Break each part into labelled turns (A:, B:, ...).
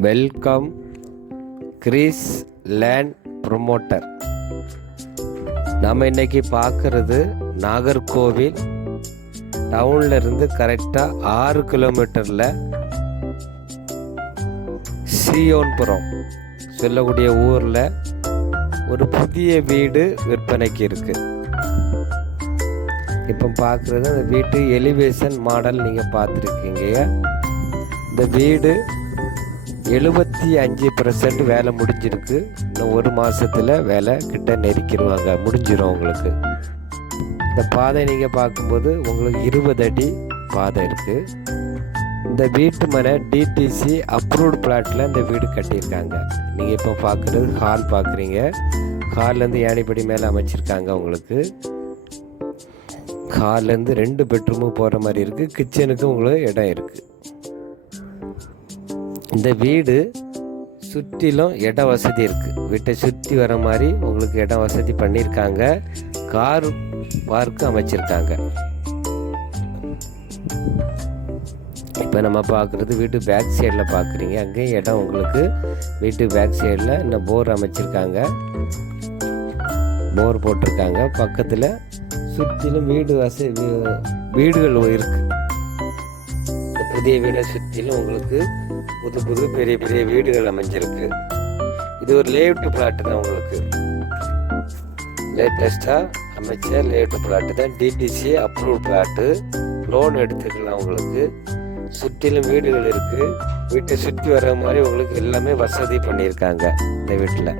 A: Welcome Greece land promoter. நம்ம இன்னைக்கு பார்க்கறது நாகர்கோவில் டவுன்ல இருந்து கரெக்டாக ஆறு கிலோமீட்டரில் சியோன்புரம் சொல்லக்கூடிய ஊரில் ஒரு புதிய வீடு விற்பனைக்கு இருக்குது இப்போ பார்க்குறது அந்த வீட்டு எலிவேஷன் மாடல் நீங்கள் பார்த்துருக்கீங்க இந்த வீடு எழுபத்தி அஞ்சு பர்சன்ட் வேலை முடிஞ்சிருக்கு. இன்னும் ஒரு மாதத்தில் வேலை கிட்ட நெருக்கிடுவாங்க. முடிஞ்சிடும் உங்களுக்கு. இந்த பாதை நீங்கள் பார்க்கும்போது உங்களுக்கு இருபது அடி பாதை இருக்குது இந்த வீட்டு மனை டிடிசி அப்ரூவ்டு பிளாட்டில் இந்த வீடு கட்டியிருக்காங்க. நீங்கள் இப்போ பார்க்குறது ஹால் பார்க்குறீங்க. ஹால்லேருந்து ஏணிப்படி மேலே அமைச்சிருக்காங்க உங்களுக்கு. ஹால்லேருந்து ரெண்டு பெட்ரூமும் போகிற மாதிரி இருக்குது கிச்சனுக்கு உங்களுக்கு இடம் இருக்குது இந்த வீடு சுற்றிலும் இட வசதி இருக்குது வீட்டை சுற்றி வர மாதிரி உங்களுக்கு இடம் வசதி பண்ணியிருக்காங்க. கார் பார்க்கு அமைச்சிருக்காங்க. இப்போ நம்ம பார்க்குறது வீட்டு பேக் சைடில் பார்க்குறீங்க. அங்கேயும் இடம் உங்களுக்கு வீட்டு பேக் சைடில் இன்னும் போர் அமைச்சிருக்காங்க. போர் போட்டிருக்காங்க. பக்கத்தில் சுற்றிலும் வீடு வசதி வீடுகள் இருக்குது புதிய வீடை சுற்றிலும் உங்களுக்கு புது புது பெரிய பெரிய வீடுகள் அமைஞ்சிருக்கு. இது ஒரு லேஅவுட் பிளாட் தான் உங்களுக்கு. லேட்டஸ்ட்டாக அமைச்ச லேஅவுட் பிளாட்டு தான். டிடிசி அப்ரூவ் பிளாட்டு லோன் எடுத்துக்கலாம் உங்களுக்கு. சுற்றிலும் வீடுகள் இருக்குது வீட்டை சுற்றி வர மாதிரி உங்களுக்கு எல்லாமே வசதி பண்ணியிருக்காங்க இந்த வீட்டில்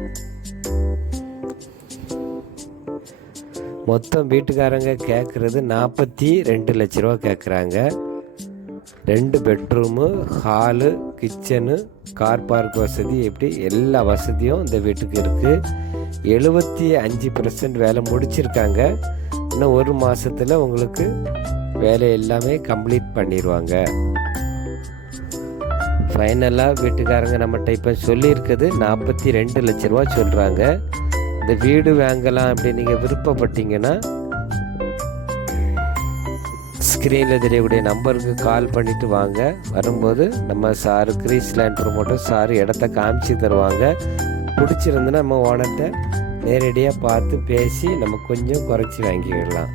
A: மொத்தம் வீட்டுக்காரங்க கேட்குறது நாற்பத்தி ரெண்டு லட்ச ரூபா கேட்குறாங்க ரெண்டு bedroom hall kitchen car park வசதி எப்படி எல்லா வசதியும் இந்த வீட்டுக்கு இருக்குது எழுபத்தி அஞ்சு பர்சன்ட் வேலை முடிச்சிருக்காங்க. இன்னும் ஒரு மாதத்தில் உங்களுக்கு வேலை எல்லாமே கம்ப்ளீட் பண்ணிடுவாங்க ஃபைனலாக வீட்டுக்காரங்க நம்மகிட்ட இப்போ சொல்லியிருக்குது நாற்பத்தி ரெண்டு லட்ச ரூபா சொல்கிறாங்க இந்த வீடு வாங்கலாம் அப்படி நீங்கள் விருப்பப்பட்டீங்கன்னா ஸ்க்ரீனில் தெரியக்கூடிய நம்பருக்கு கால் பண்ணிவிட்டு வாங்க. வரும்போது நம்ம sir Grease Land promoter sir இடத்த காமிச்சு தருவாங்க. பிடிச்சிருந்துன்னா நம்ம ஓனர்கிட்ட நேரடியாக பார்த்து பேசி நம்ம கொஞ்சம் குறைச்சி வாங்கிக்கிடலாம்